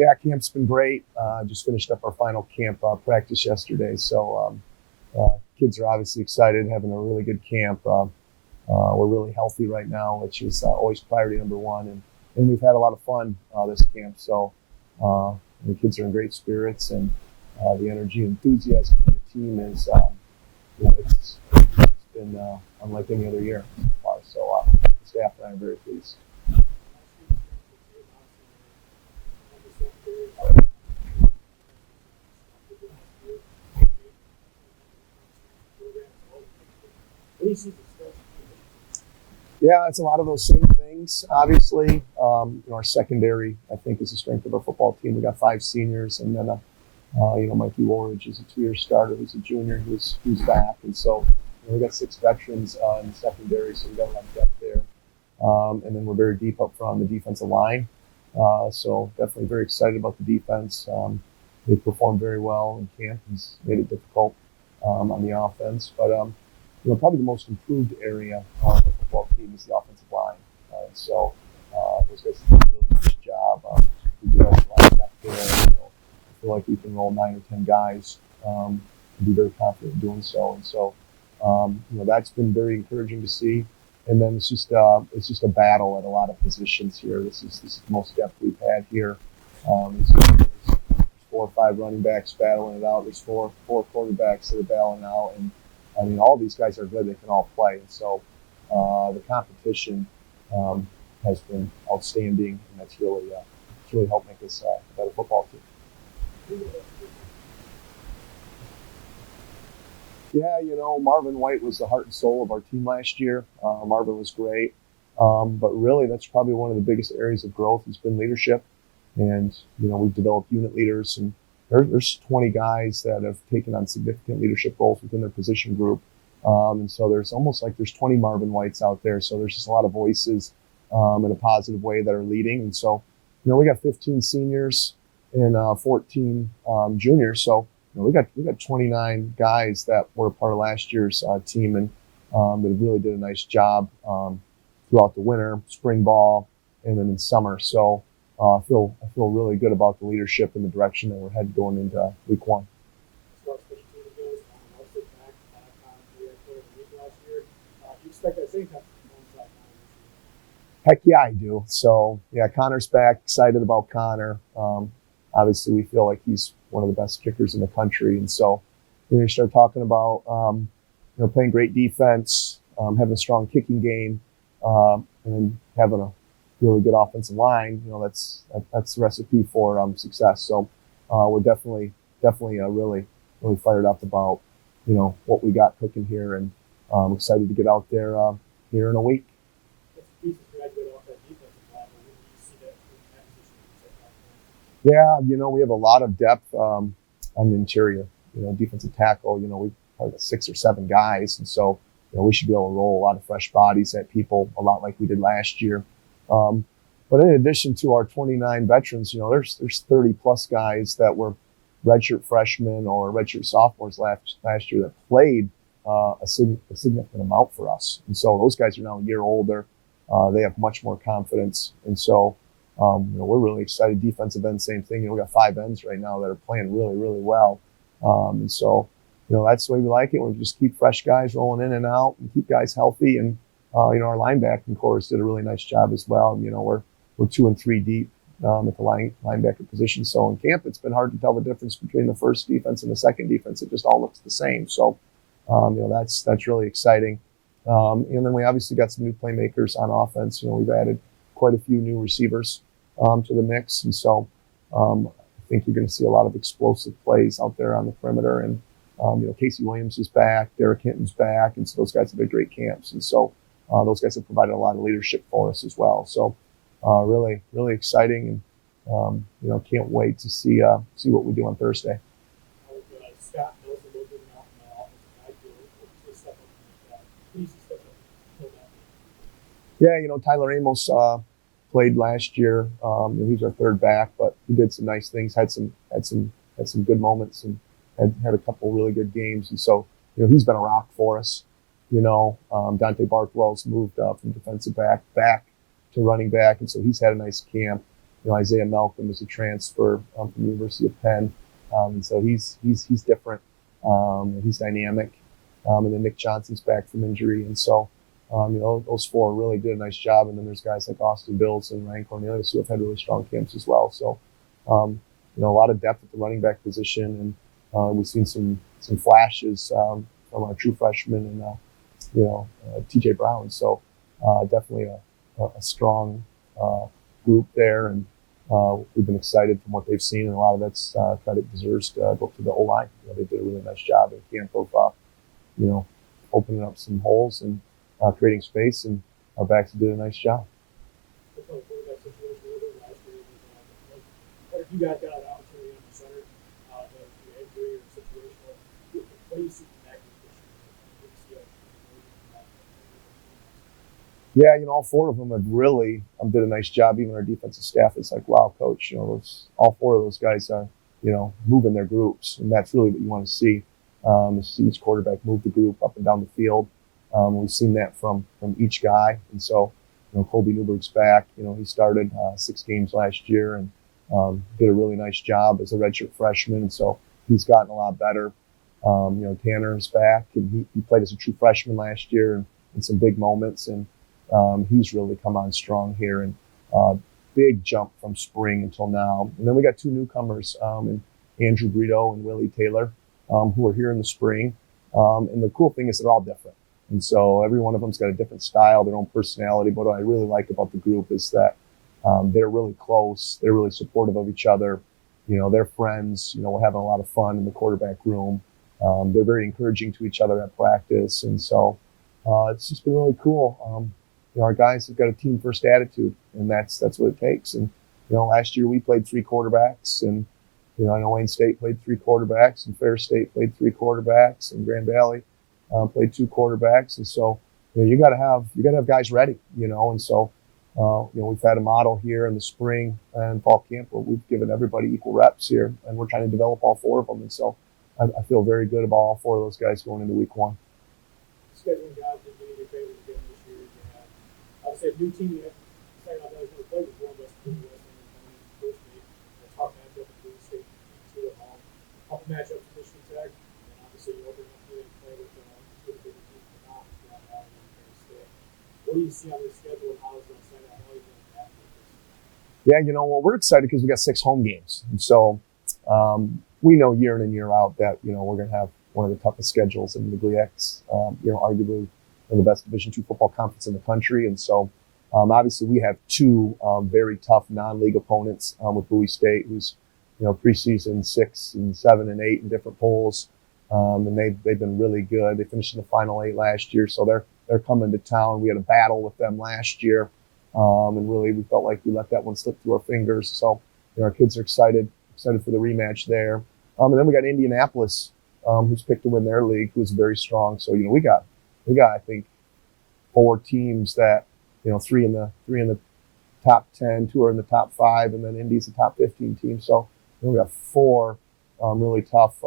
Yeah, camp's been great. Just finished up our final camp practice yesterday, so kids are obviously excited, having a really good camp. We're really healthy right now, which is always priority number one, and we've had a lot of fun this camp. So the kids are in great spirits, and the energy and enthusiasm of the team is it's been unlike any other year so far. So the staff and I are very pleased. Yeah, it's a lot of those same things. Obviously, our secondary, I think, is the strength of our football team. We got 5 seniors, and then Mikey Woolridge is a 2-year starter who's a junior who's back, and so we got 6 veterans in the secondary, so we got a lot of depth there. And then we're very deep up front on the defensive line. So definitely very excited about the defense. They performed very well in camp. It's made it difficult on the offense, but probably the most improved area of the football team is the offensive line. So those guys did a really nice job. We developed a lot of depth there. I feel like we can roll 9 or 10 guys and be very confident in doing so. And so that's been very encouraging to see. And then it's just a battle at a lot of positions here. This is the most depth we've had here. There's 4 or 5 running backs battling it out. There's four quarterbacks that are battling out, and I mean, all these guys are good. They can all play. And so the competition has been outstanding, and that's really helped make us a better football team. Yeah, Marvin White was the heart and soul of our team last year. Marvin was great. But really, that's probably one of the biggest areas of growth has been leadership. And, we've developed unit leaders, and there's 20 guys that have taken on significant leadership roles within their position group. And so there's almost like there's 20 Marvin Whites out there. So there's just a lot of voices in a positive way that are leading. And so, we got 15 seniors and 14 juniors. So, we got 29 guys that were a part of last year's team, and that really did a nice job throughout the winter, spring ball, and then in summer. So I feel really good about the leadership and the direction that we're headed going into week 1. Do you expect that same type of Heck yeah, I do. So yeah, Connor's back. Excited about Connor. Obviously, we feel like he's one of the best kickers in the country, and so you start talking about playing great defense, having a strong kicking game, and then having a really good offensive line. That's the recipe for success. So we're definitely really fired up about what we got cooking here, and excited to get out there here in a week. Yeah, we have a lot of depth on the interior. Defensive tackle. We probably got 6 or 7 guys, and so we should be able to roll a lot of fresh bodies at people, a lot like we did last year. But in addition to our 29 veterans, there's 30 plus guys that were redshirt freshmen or redshirt sophomores last year that played a significant amount for us, and so those guys are now a year older. They have much more confidence, and so. We're really excited. Defensive end, same thing. We got 5 ends right now that are playing really, really well. And so, that's the way we like it. We just keep fresh guys rolling in and out and keep guys healthy. And, our linebacking corps did a really nice job as well. We're 2 and 3 deep at the linebacker position. So in camp, it's been hard to tell the difference between the first defense and the second defense. It just all looks the same. So, that's really exciting. And then we obviously got some new playmakers on offense. We've added quite a few new receivers to the mix, and so I think you're going to see a lot of explosive plays out there on the perimeter. And Casey Williams is back, Derek Hinton's back, and so those guys have had great camps, and so those guys have provided a lot of leadership for us as well. So really, really exciting, and can't wait to see what we do on Thursday. Yeah, Tyler Amos played last year. He's our third back, but he did some nice things. Had some good moments, and had a couple really good games. And so he's been a rock for us. Dante Barkwell's moved from defensive back to running back, and so he's had a nice camp. Isaiah Malcolm is a transfer from the University of Penn, and so he's different. He's dynamic, and then Nick Johnson's back from injury, and so those four really did a nice job. And then there's guys like Austin Bills and Ryan Cornelius who have had really strong camps as well. So a lot of depth at the running back position, and we've seen some flashes from our true freshman and TJ Brown. So definitely a strong group there, and we've been excited from what they've seen, and a lot of that's credit deserves to go to the O-line. They did a really nice job in camp of opening up some holes and creating space, and our backs did a nice job. What if you guys got an opportunity on the center, the injury or situational? What do you see from that group? Yeah, all four of them have really did a nice job. Even our defensive staff is like, wow, coach, all four of those guys are, moving their groups. And that's really what you want to see. See each quarterback move the group up and down the field. We've seen that from each guy. And so, Colby Newberg's back. He started 6 games last year and did a really nice job as a redshirt freshman. And so he's gotten a lot better. Tanner's back, and he played as a true freshman last year and in some big moments. And he's really come on strong here, and big jump from spring until now. And then we got 2 newcomers, in Andrew Brito and Willie Taylor, who are here in the spring. And the cool thing is they're all different. And so every one of them's got a different style, their own personality. But what I really like about the group is that they're really close. They're really supportive of each other. They're friends. We're having a lot of fun in the quarterback room. They're very encouraging to each other at practice. And so it's just been really cool. Our guys have got a team first attitude, and that's what it takes. And, last year we played 3 quarterbacks, and, I know Wayne State played 3 quarterbacks, and Fair State played 3 quarterbacks, and Grand Valley played 2 quarterbacks. And so, you gotta have guys ready, and so, we've had a model here in the spring and fall camp where we've given everybody equal reps here, and we're trying to develop all 4 of them. And so I feel very good about all 4 of those guys going into week 1. Scheduling jobs that you need favors again this year. Obviously, a new team you have to say out there who played before West Virginia and first week. A tough matchup with Bowie State two at home. Tough matchup with Michigan Tech, and obviously you open up here and play with two of the bigger teams in the conference, Grand Valley and Fair State. What do you see on this schedule, and how is that set out? How are you going to adapt to this? Yeah, we're excited because we got 6 home games, and so we know year in and year out that we're going to have one of the toughest schedules in the GLIACs, arguably the best Division II football conference in the country. And so obviously we have 2 very tough non-league opponents with Bowie State, who's preseason 6 and 7 and 8 in different polls, and they've been really good. They finished in the final 8 last year, so they're coming to town. We had a battle with them last year, and really we felt like we let that one slip through our fingers. So our kids are excited for the rematch there. And then we got Indianapolis, who's picked to win their league, who's very strong. So we got I think 4 teams that 3 in the top 10, 2 are in the top 5, and then Indy's a top 15 team. So we got 4 really tough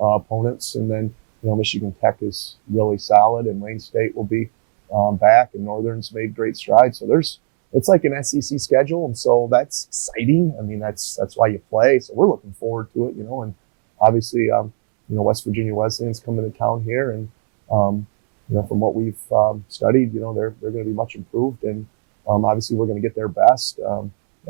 opponents, and then Michigan Tech is really solid, and Wayne State will be back, and Northern's made great strides. So it's like an SEC schedule, and so that's exciting. I mean, that's why you play. So we're looking forward to it, and obviously West Virginia Wesleyan's coming to town here, and from what we've studied, they're going to be much improved, and obviously we're going to get their best.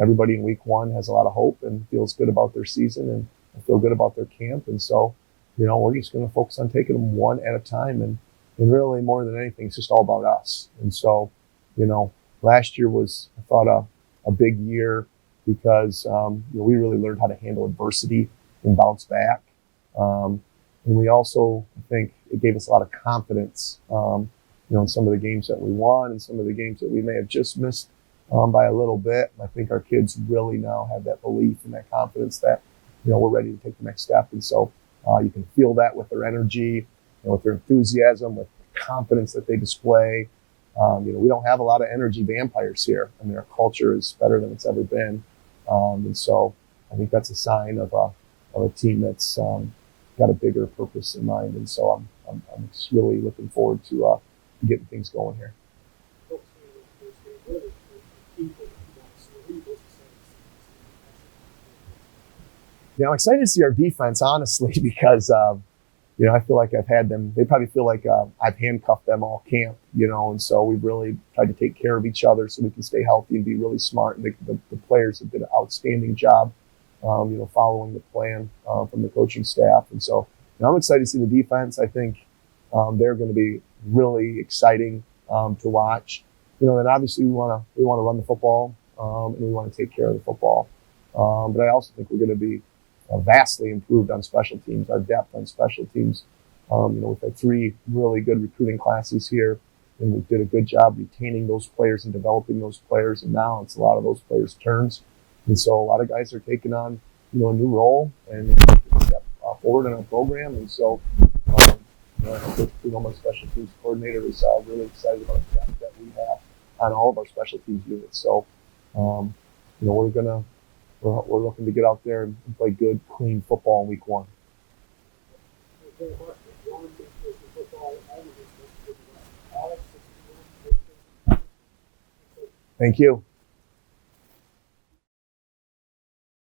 Everybody in week 1 has a lot of hope and feels good about their season and feel good about their camp. And so, we're just going to focus on taking them one at a time, and really more than anything, it's just all about us. And so, last year was, I thought, a big year because we really learned how to handle adversity and bounce back. And we also, I think, it gave us a lot of confidence, in some of the games that we won and some of the games that we may have just missed by a little bit. And I think our kids really now have that belief and that confidence that, we're ready to take the next step. And so you can feel that with their energy and with their enthusiasm, with the confidence that they display. We don't have a lot of energy vampires here. I mean, our culture is better than it's ever been. And so I think that's a sign of a team that's got a bigger purpose in mind. And so I'm just really looking forward to getting things going here. I'm excited to see our defense, honestly, because I feel like I've had them. They probably feel like I've handcuffed them all camp, and so we've really tried to take care of each other so we can stay healthy and be really smart. And the players have did an outstanding job, following the plan from the coaching staff. And so I'm excited to see the defense. I think they're going to be really exciting to watch. And obviously we want to run the football and we want to take care of the football. But I also think we're going to be vastly improved on special teams. Our depth on special teams. We've had 3 really good recruiting classes here, and we did a good job retaining those players and developing those players. And now it's a lot of those players' turns, and so a lot of guys are taking on a new role and taking a step forward in our program. And so, I think my special teams coordinator is really excited about the depth that we have on all of our special teams units. So, we're looking to get out there and play good, clean football in week 1. Thank you.